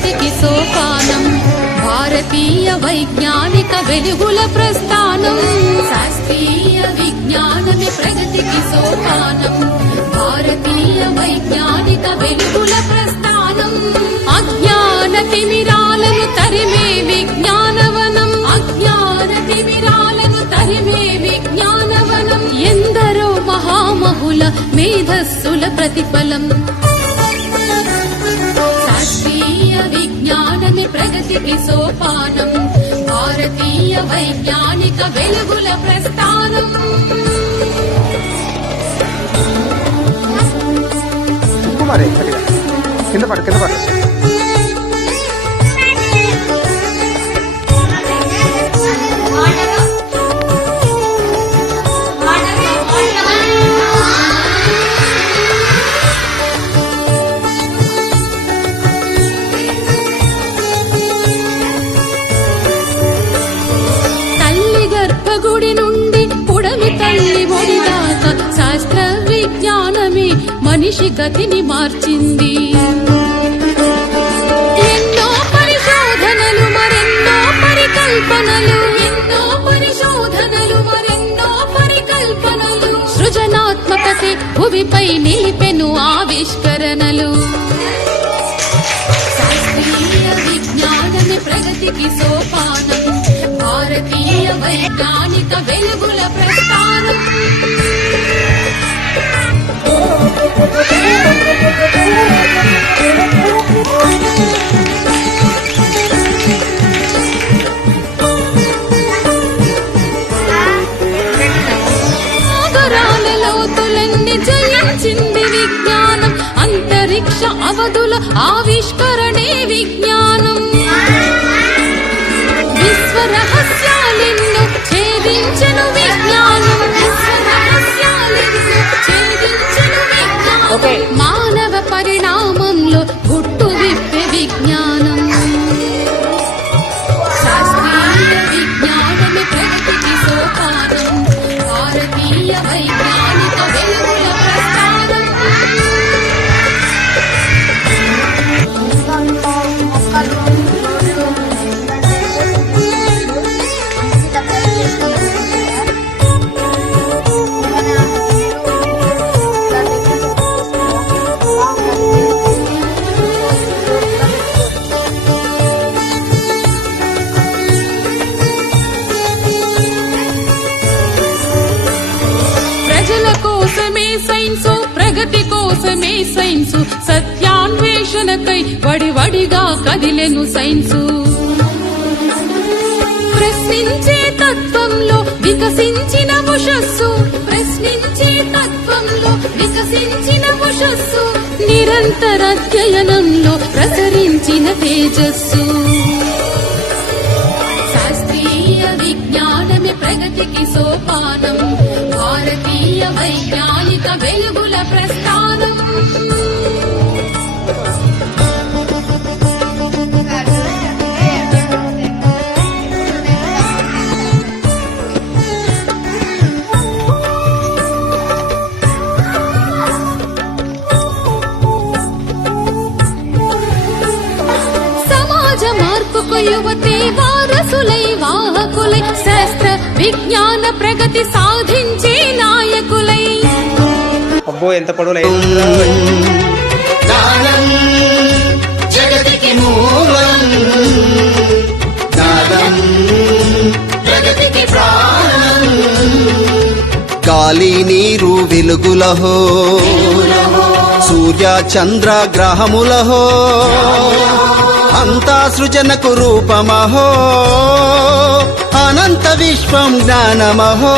ప్రగతికి సోపానం భారతీయ వైజ్ఞానిక వెలుగుల ప్రస్థానం శాస్త్రీయ విజ్ఞానమే ప్రగతికి సోపానం భారతీయ వైజ్ఞానిక వెలుగుల ప్రస్థానం అజ్ఞాన తిమిరాలను తరిమే విజ్ఞానవనం అజ్ఞాన తిమిరాలను తరిమే విజ్ఞానవనం ఎందరో మహామహుల మేధస్సుల ప్రతిఫలం శాస్త్రీయ విజ్ఞానమే ప్రగతికి సోపానం భారతీయ వైజ్ఞానిక వెలుగుల ప్రస్థానం కింద పడు కింద పడు తల్లి గర్భగుడి నుండి పుడమి తల్లి ఒడిదాకా శాస్త్ర విజ్ఞానమే మనిషి గతిని మార్చింది ఎన్నో పరిశోధనలు మరెన్నో పరికల్పనలు ఎన్నో పరిశోధనలు మరెన్నో పరికల్పనలు సృజనాత్మకతే భువిపై నిలిపెను ఆవిష్కరణలు శాస్త్రీయ విజ్ఞానమే ప్రగతికి సోపానం భారతీయ వైజ్ఞానిక వెలుగుల ప్రస్థానం సాగరాలలో తొలన్ని జయించింది విజ్ఞానం అంతరిక్ష అవధుల ఆవిష్కరణే విజ్ఞానం విశ్వ రహస్యాలెన్నో ఛేదించెను విజ్ఞానం విశ్వ రహస్యాలెన్నో ఛేదించెను విజ్ఞానం మానవ పరిణామంలో గుట్టు విప్పే విజ్ఞానం శాస్త్రీయ విజ్ఞానమే ప్రగతికి సోపానం భారతీయ వైజ్ఞానిక వెలుగుల ప్రస్థానం ప్రజల కోసమే సైన్సు ప్రగతి కోసమే సైన్సు సత్యాన్వేషణకై వడివడిగా కదిలెను సైన్సు ప్రశ్నించే తత్వంలో వికసించిన ఉషస్సు ప్రశ్నించే తత్వంలో వికసించిన ఉషస్సు నిరంతర అధ్యయనంలో ప్రసరించిన తేజస్సు శాస్త్రీయ విజ్ఞానమే ప్రగతికి సోపానం భారతీయ వైజ్ఞానిక వెలుగుల ప్రస్థానం సమాజ మార్పుకు యువతే వారసులై వాహకులై శాస్త్ర విజ్ఞాన ప్రగతి సాధించే నాయకులై అబ్బో ఎంత పొడవులు జ్ఞానం జగతికి మూలం జ్ఞానం ప్రగతికి ప్రాణం గాలి నీరు వెలుగులహో సూర్య చంద్ర గ్రహములహో అంతా సృజనకు రూపమహో అనంత విశ్వం జ్ఞానమహో